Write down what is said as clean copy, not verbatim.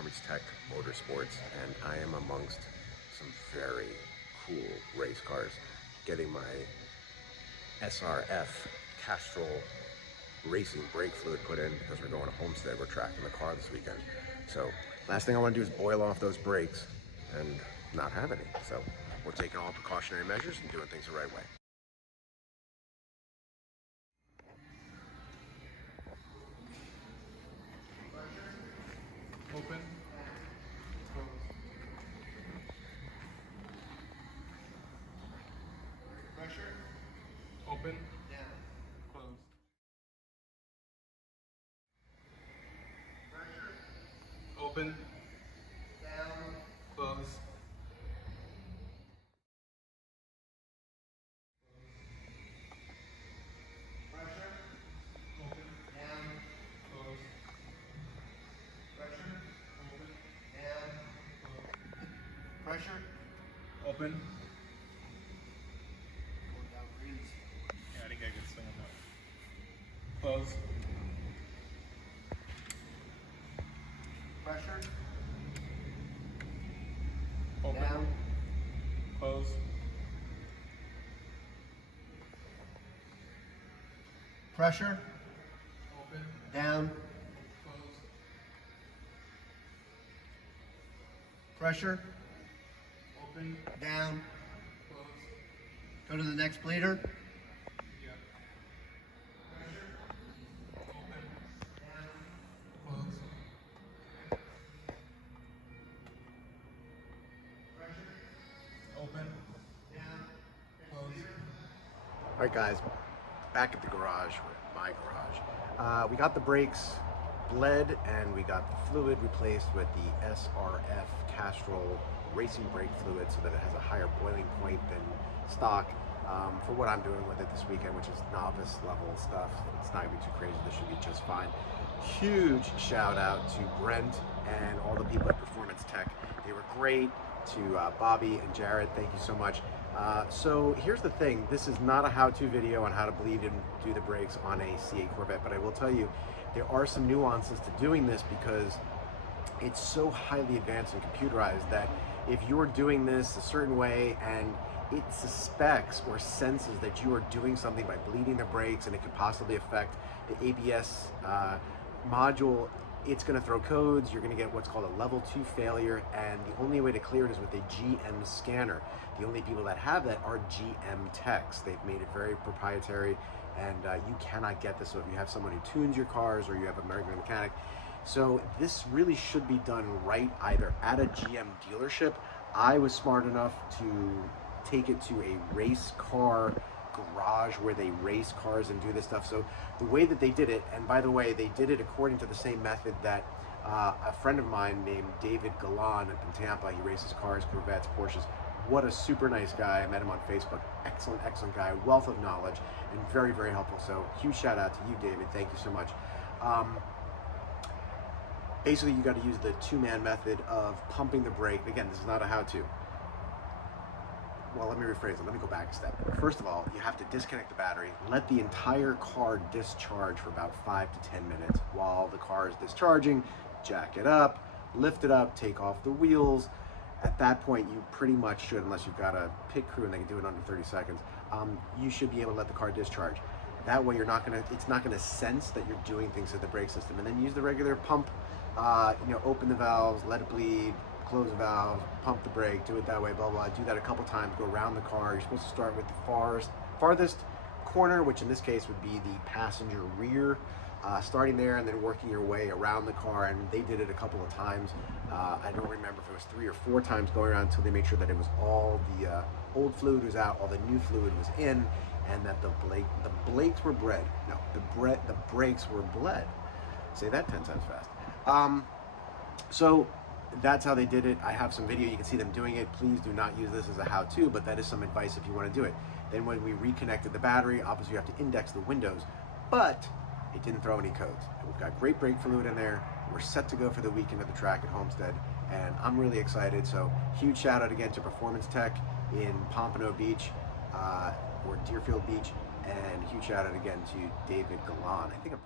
Performance Tech Motorsports, and I am amongst some very cool race cars. Getting my SRF Castrol racing brake fluid put in because we're going to Homestead. We're tracking the car this weekend. So last thing I want to do is boil off those brakes and not have any. So we're taking all precautionary measures and doing things the right way. Open. Close. Pressure. Open. Down. Close. Pressure. Open. Down. Close. Pressure. Open. Down. Close. Pressure. Open. Down. Close. Pressure. Open. Yeah, I think I can swing them up. Close. Pressure. Open. Down. Close. Pressure. Open. Down. Close. Pressure. Open. Down. Close. Go to the next bleeder. Yeah. Pressure. Open. Down. Close. Pressure. Open. Down. Close. All right, guys, back at the garage, my garage. We got the brakes bled and we got the fluid replaced with the SRF Castrol racing brake fluid so that it has a higher boiling point than stock for what I'm doing with it this weekend, which is novice level stuff. It's not gonna be too crazy. This should be just fine. Huge shout out to Brent and all the people at Performance Tech. They were great. To Bobby and Jared, thank you so much. So here's the thing, this is not a how-to video on how to bleed and do the brakes on a C8 Corvette, but I will tell you there are some nuances to doing this because it's so highly advanced and computerized that if you're doing this a certain way and it suspects or senses that you are doing something by bleeding the brakes and it could possibly affect the ABS module, it's going to throw codes. You're going to get what's called a level 2 failure, and the only way to clear it is with a GM scanner. The only people that have that are GM techs. They've made it very proprietary, and you cannot get this. So if you have someone who tunes your cars or you have a regular mechanic, so this really should be done right either at a GM dealership. I was smart enough to take it to a race car garage where they race cars and do this stuff. So the way that they did it, and by the way, they did it according to the same method that a friend of mine named David Galon up in Tampa, he races cars, Corvettes, Porsches. What a super nice guy. I met him on Facebook. Excellent, excellent guy, wealth of knowledge, and very, very helpful. So huge shout out to you, David. Thank you so much. Basically, you got to use the two-man method of pumping the brake. Again, this is not a how-to. Well, let me rephrase it. Let me go back a step. First of all, you have to disconnect the battery, let the entire car discharge for about 5 to 10 minutes. While the car is discharging, jack it up, lift it up, take off the wheels. At that point, you pretty much should, unless you've got a pit crew and they can do it under 30 seconds, you should be able to let the car discharge. That way, it's not gonna sense that you're doing things to the brake system. And then use the regular pump, open the valves, let it bleed, close the valve, pump the brake, do it that way, blah, blah. Do that a couple times, go around the car. You're supposed to start with the farthest corner, which in this case would be the passenger rear, starting there and then working your way around the car. And they did it a couple of times. I don't remember if it was 3 or 4 times going around until they made sure that it was all the old fluid was out, all the new fluid was in, and that the brakes were bled. No, the brakes were bled. Say that 10 times fast. So that's how they did it. I have some video, you can see them doing it. Please do not use this as a how-to, but that is some advice if you want to do it. Then when we reconnected the battery, obviously you have to index the windows, but it didn't throw any codes. And we've got great brake fluid in there. We're set to go for the weekend at the track at Homestead, and I'm really excited. So huge shout out again to Performance Tech in Pompano Beach, or Deerfield Beach, and huge shout out again to David Galon. I think I'm